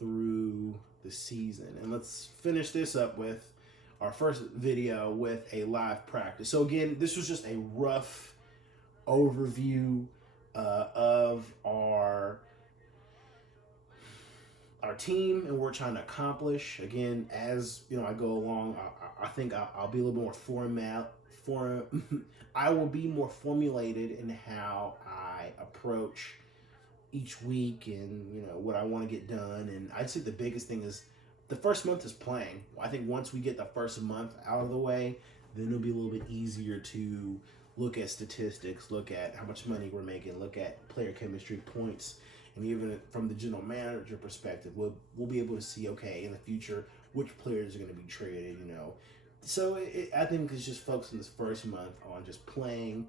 through the season. And let's finish this up with our first video with a live practice. So again, this was just a rough overview of our team and what we're trying to accomplish. Again, as you know, I go along, I think I'll be a little more I will be more formulated in how I approach each week and what I want to get done. And I'd say the biggest thing is the first month is playing. I think once we get the first month out of the way, then it'll be a little bit easier to look at statistics, look at how much money we're making, look at player chemistry, points, and even from the general manager perspective, we'll be able to see, okay, in the future, which players are going to be traded, So I think it's just focusing this first month on just playing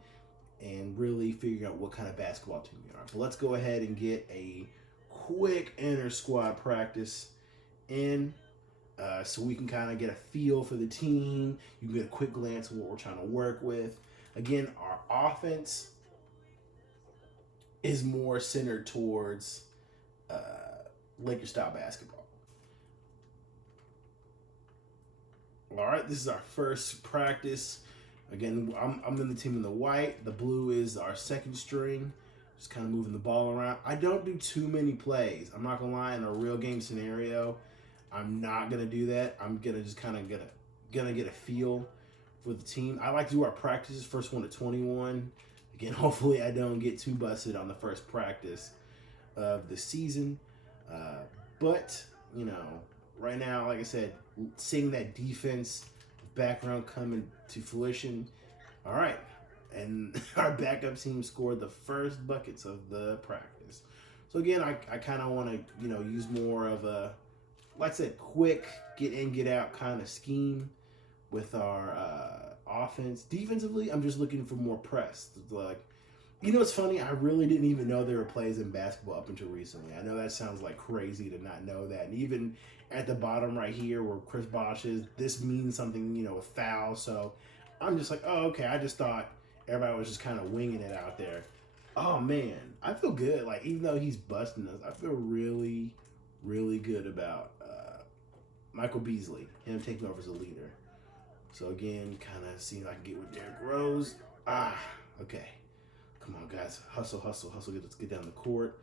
and really figuring out what kind of basketball team you are. But let's go ahead and get a quick inter-squad practice in so we can kind of get a feel for the team. You can get a quick glance of what we're trying to work with. Again, our offense is more centered towards Laker-style basketball. All right, this is our first practice. Again, I'm in the team in the white. The blue is our second string. Just kind of moving the ball around. I don't do too many plays. I'm not gonna lie, in a real game scenario, I'm not gonna do that. I'm gonna just kind of gonna get a feel for the team. I like to do our practices, first one to 21. Again, hopefully I don't get too busted on the first practice of the season. But, right now, like I said, seeing that defense background coming to fruition. All right. And our backup team scored the first buckets of the practice. So, again, I kind of want to, use more of a, like I said, quick get in, get out kind of scheme with our offense. Defensively, I'm just looking for more press. Like, it's funny. I really didn't even know there were plays in basketball up until recently. I know that sounds like crazy to not know that. And even at the bottom right here where Chris Bosh is, this means something, a foul. So I'm just like, oh, okay. I just thought everybody was just kind of winging it out there. Oh, man. I feel good. Like, even though he's busting us, I feel really, really good about Michael Beasley, him taking over as a leader. So, again, kind of seeing if I can get with Derrick Rose. Okay. Come on, guys. Hustle, hustle, hustle. Let's get down the court.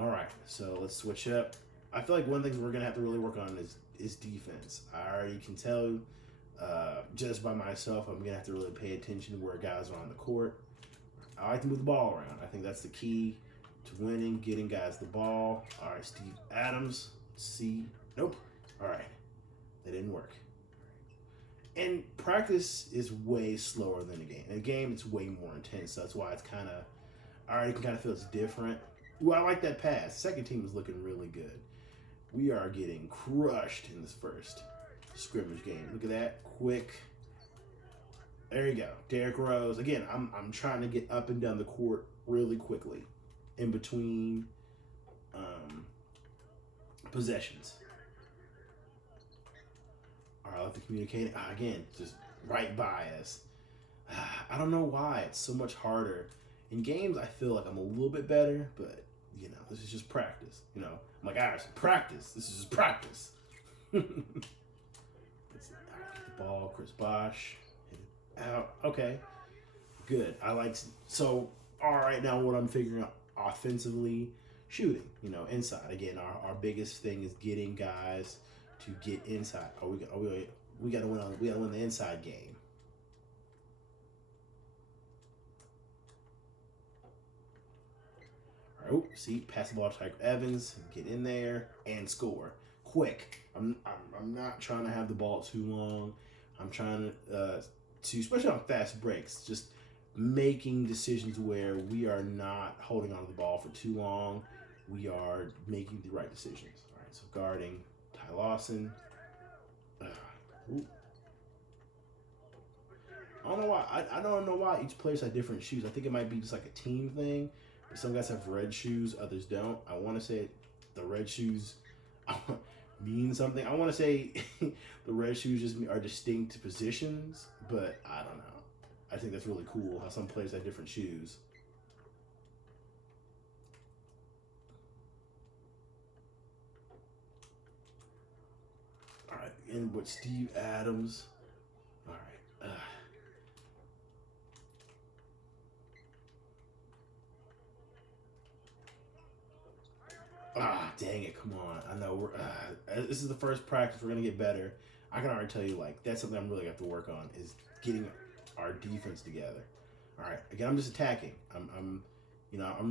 All right. So, let's switch up. I feel like one of the things we're going to have to really work on is defense. I already can tell just by myself, I'm going to have to really pay attention to where guys are on the court. I like to move the ball around. I think that's the key to winning, getting guys the ball. All right, Steve Adams. Let's see. Nope. All right. That didn't work. And practice is way slower than a game. In a game, it's way more intense. So that's why it's kind of, I already can kind of feel it's different. Well, I like that pass. Second team is looking really good. We are getting crushed in this first scrimmage game. Look at that. Quick. There you go. Derrick Rose. Again, I'm trying to get up and down the court really quickly in between possessions. All right, I like to communicate. Again, just right by us. I don't know why it's so much harder. In games, I feel like I'm a little bit better, but, this is just practice. I'm like, practice. This is just practice. Let's see. All right, get the ball. Chris Bosh. Hit it out. Okay. Good. So, all right, now what I'm figuring out offensively, shooting, inside. Again, our biggest thing is getting guys to get inside. We got to win the inside game. Oh, see, pass the ball to Tyler Evans, get in there and score quick. I'm not trying to have the ball too long. I'm trying to especially on fast breaks, just making decisions where we are not holding on to the ball for too long. We are making the right decisions. All right, so guarding Ty Lawson. I don't know why. I don't know why each player's had different shoes. I think it might be just like a team thing. Some guys have red shoes, others don't. I want to say the red shoes mean something. I want to say the red shoes just are distinct positions, but I don't know. I think that's really cool how some players have different shoes. in with Steve Adams. All right. Dang it! Come on. I know this is the first practice. We're gonna get better. I can already tell you, like, that's something I'm really have to work on is getting our defense together. All right. Again, I'm just attacking. I'm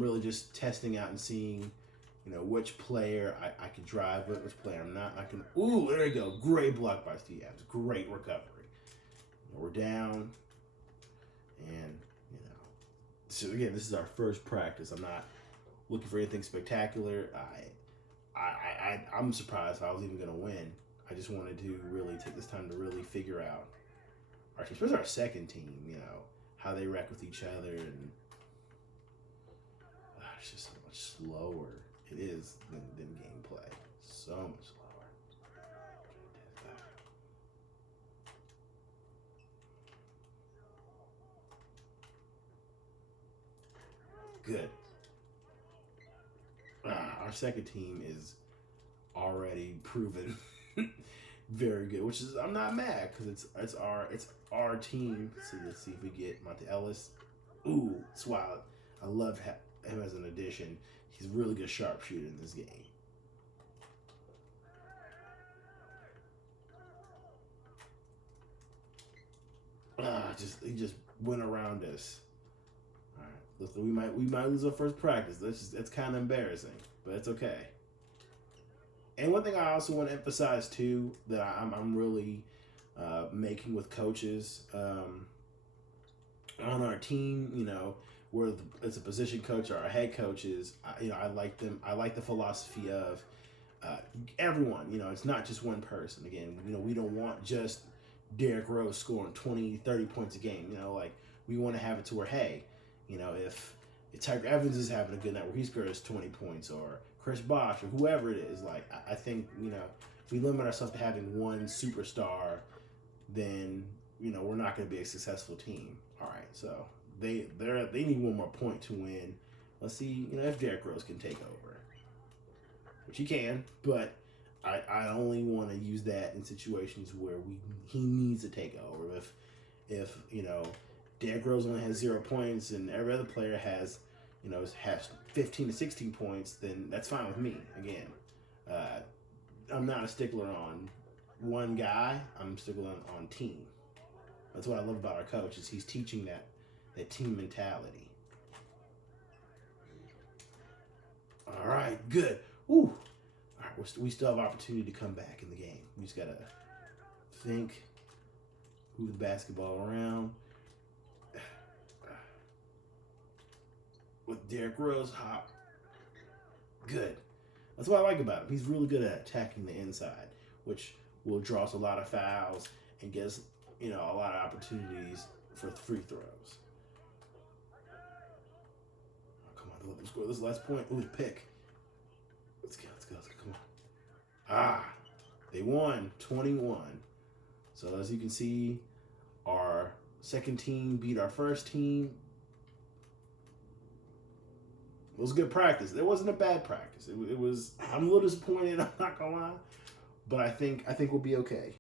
really just testing out and seeing, which player I can drive with, which player I'm not. I can. Ooh, there you go. Great block by Steve Adams. Great recovery. We're down, and so again, this is our first practice. I'm not looking for anything spectacular. I'm surprised if I was even going to win. I just wanted to really take this time to really figure out our team, especially our second team, how they wreck with each other. And it's just so much slower. It is than gameplay. So much slower. Good. Our second team is already proven very good, which is I'm not mad because it's our team. Let's see if we get Monte Ellis. Ooh, it's wild. I love him as an addition. He's a really good sharpshooter in this game. He just went around us. All right, listen, we might lose our first practice. That's kind of embarrassing, but it's okay. And one thing I also want to emphasize too that I'm really making with coaches on our team, where it's a position coach or a head coaches, I like them. I like the philosophy of everyone. It's not just one person. Again, we don't want just Derrick Rose scoring 20, 30 points a game. We want to have it to where, hey, if Tiger Evans is having a good night where he scores 20 points, or Chris Bosh, or whoever it is, like I think if we limit ourselves to having one superstar, then we're not going to be a successful team. All right, so they need one more point to win. Let's see, if Derrick Rose can take over, which he can, but I only want to use that in situations where he needs to take over. If Derrick Rose only has 0 points and every other player has 15 to 16 points, then that's fine with me. Again, I'm not a stickler on one guy. I'm a stickler on team. That's what I love about our coach is he's teaching that team mentality. All right, good. Woo. All right, we still have opportunity to come back in the game. We just gotta think, move the basketball around. With Derrick Rose, hop. Good. That's what I like about him. He's really good at attacking the inside, which will draw us a lot of fouls and get us, a lot of opportunities for free throws. Oh, come on, let them score this last point. Ooh, the pick. Let's go. Come on. They won 21. So as you can see, our second team beat our first team. It was good practice. It wasn't a bad practice. It was. I'm a little disappointed. I'm not gonna lie, but I think we'll be okay.